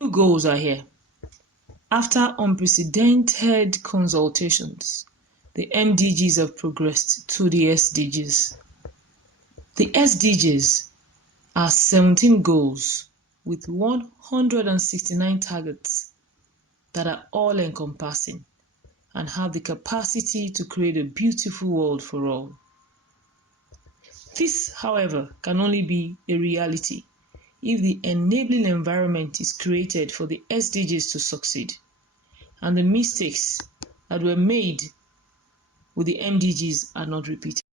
Two goals are here. After unprecedented consultations, the MDGs have progressed to the SDGs. The SDGs are 17 goals with 169 targets that are all-encompassing and have the capacity to create a beautiful world for all. This, however, can only be a reality if the enabling environment is created for the SDGs to succeed, and the mistakes that were made with the MDGs are not repeated.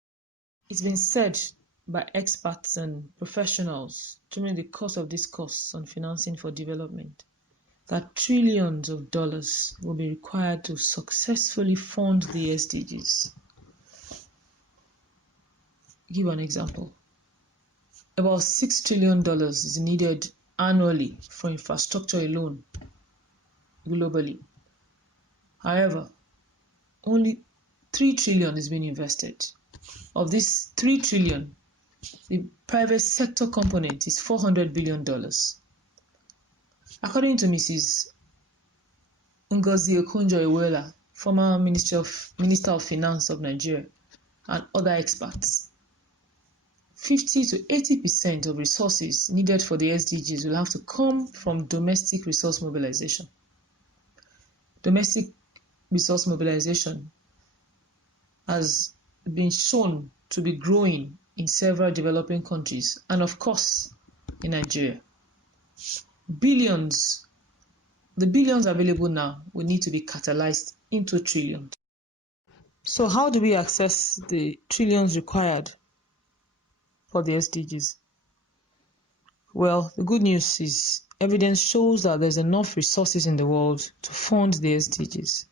It's been said by experts and professionals during the course of this course on financing for development that trillions of dollars will be required to successfully fund the SDGs. Give an example. About $6 trillion is needed annually for infrastructure alone globally. However, only $3 trillion is being invested. Of this $3 trillion, the private sector component is $400 billion. According to Mrs. Ngozi Okonjo-Iweala, former Minister of Finance of Nigeria, and other experts, 50 to 80% of resources needed for the SDGs will have to come from domestic resource mobilization. Domestic resource mobilization has been shown to be growing in several developing countries and, of course, in Nigeria. The billions available now will need to be catalyzed into trillions. So how do we access the trillions required for the SDGs? Well, the good news is evidence shows that there's enough resources in the world to fund the SDGs.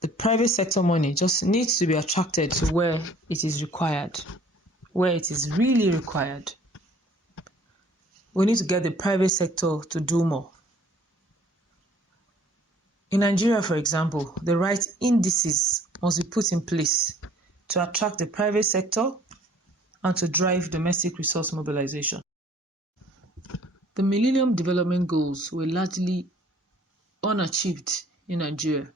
The private sector money just needs to be attracted to where it is required, where it is really required. We need to get the private sector to do more. In Nigeria, for example, the right indices must be put in place to attract the private sector and to drive domestic resource mobilization. The Millennium Development Goals were largely unachieved in Nigeria.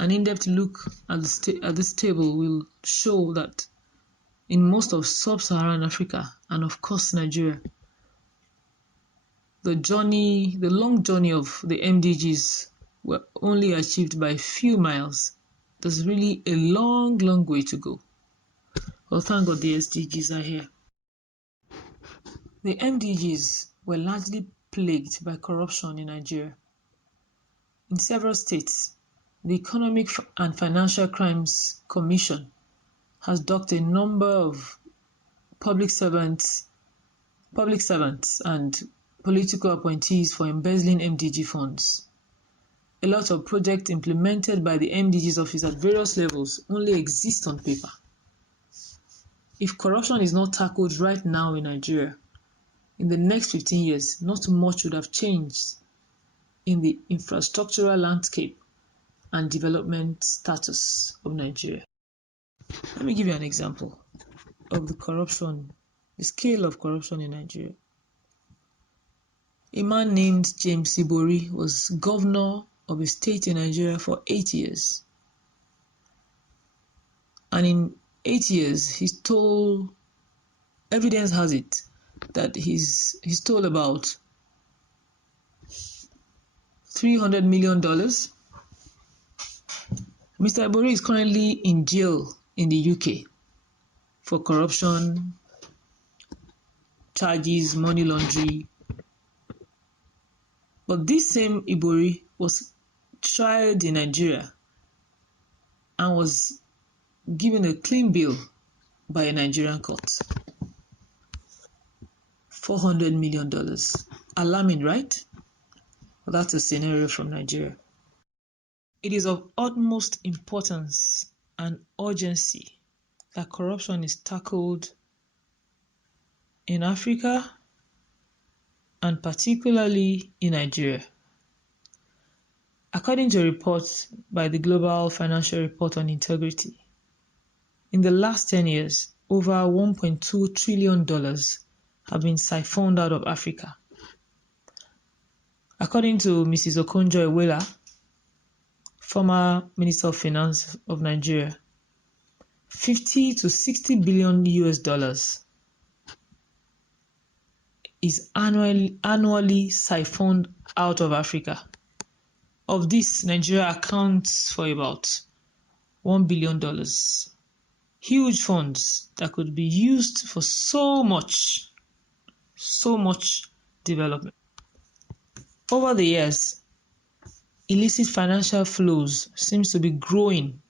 An in-depth look at this table will show that in most of sub-Saharan Africa and of course Nigeria, the long journey of the MDGs were only achieved by a few miles. There's really a long, long way to go. Well, thank God the SDGs are here. The MDGs were largely plagued by corruption in Nigeria. In several states, the Economic and Financial Crimes Commission has docked a number of public servants and political appointees for embezzling MDG funds. A lot of projects implemented by the MDGs office at various levels only exist on paper. If corruption is not tackled right now in Nigeria, in the next 15 years, not much would have changed in the infrastructural landscape and development status of Nigeria. Let me give you an example of the scale of corruption in Nigeria. A man named James Ibori was governor of a state in Nigeria for 8 years. And in 8 years, he stole, evidence has it, that he stole about $300 million. Mr. Ibori is currently in jail in the UK for corruption charges, money laundering. But this same Ibori was tried in Nigeria and was given a clean bill by a Nigerian court. $400 million. Alarming, right? Well, that's a scenario from Nigeria. It is of utmost importance and urgency that corruption is tackled in Africa and particularly in Nigeria. According to a report by the Global Financial Report on Integrity, in the last 10 years, over $1.2 trillion have been siphoned out of Africa. According to Mrs. Okonjo-Iweala, former Minister of Finance of Nigeria, 50 to 60 billion US dollars is annually siphoned out of Africa. Of this, Nigeria accounts for about $1 billion. Huge funds that could be used for so much development. Over the years, illicit financial flows seems to be growing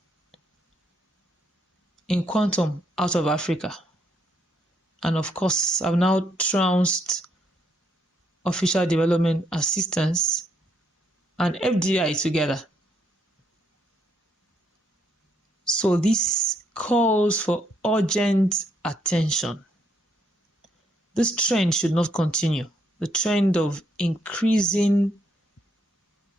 in quantum out of Africa, and of course have now trounced official development assistance and FDI together. So this calls for urgent attention. This trend should not continue. The trend of increasing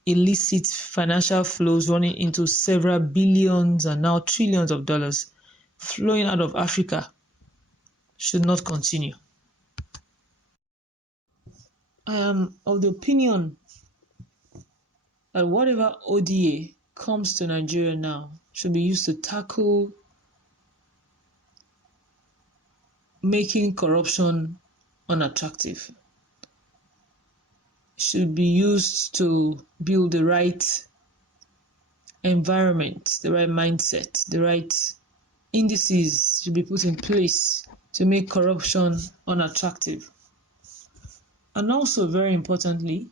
illicit financial flows running into several billions and now trillions of dollars flowing out of Africa should not continue. I am of the opinion that whatever ODA comes to Nigeria now should be used to tackle making corruption unattractive. It should be used to build the right environment, the right mindset, the right indices should be put in place to make corruption unattractive. And also, very importantly,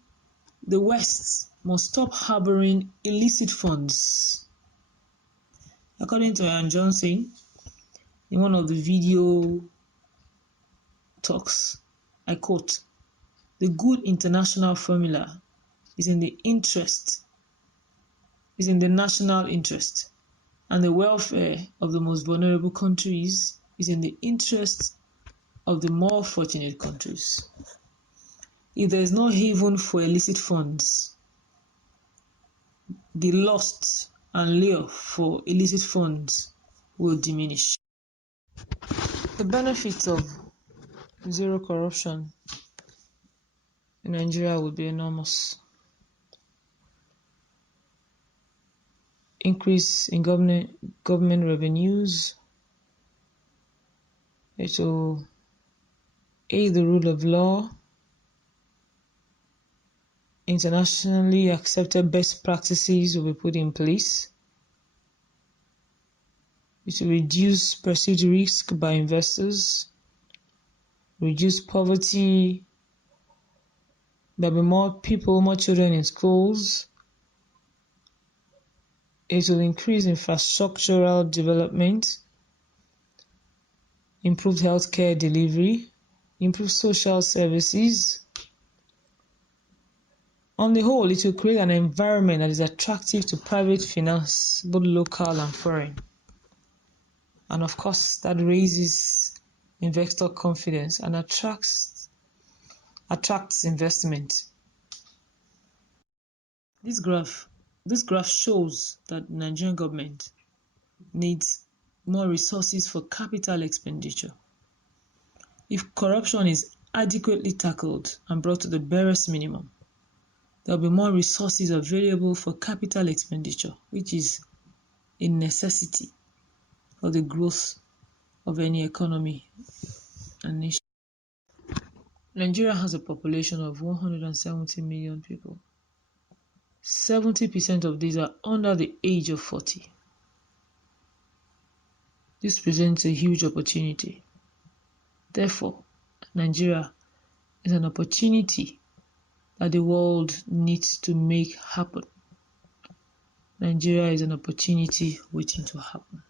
the West must stop harboring illicit funds. According to Ian Johnson, in one of the video talks, I quote, "The good international formula is in the national interest, and the welfare of the most vulnerable countries is in the interest of the more fortunate countries. If there is no haven for illicit funds, the lust and lure for illicit funds will diminish." The benefits of zero corruption in Nigeria would be enormous. Increase in government revenues. It will aid the rule of law. Internationally accepted best practices will be put in place. It will reduce perceived risk by investors, reduce poverty. There will be more people, more children in schools. It will increase infrastructural development, improve healthcare delivery, improve social services. On the whole, it will create an environment that is attractive to private finance, both local and foreign. And of course, that raises investor confidence and attracts investment. This graph shows that the Nigerian government needs more resources for capital expenditure. If corruption is adequately tackled and brought to the barest minimum, there will be more resources available for capital expenditure, which is a necessity for the growth of any economy and nation. Nigeria has a population of 170 million people. 70% of these are under the age of 40. This presents a huge opportunity. Therefore, Nigeria is an opportunity that the world needs to make happen. Nigeria is an opportunity waiting to happen.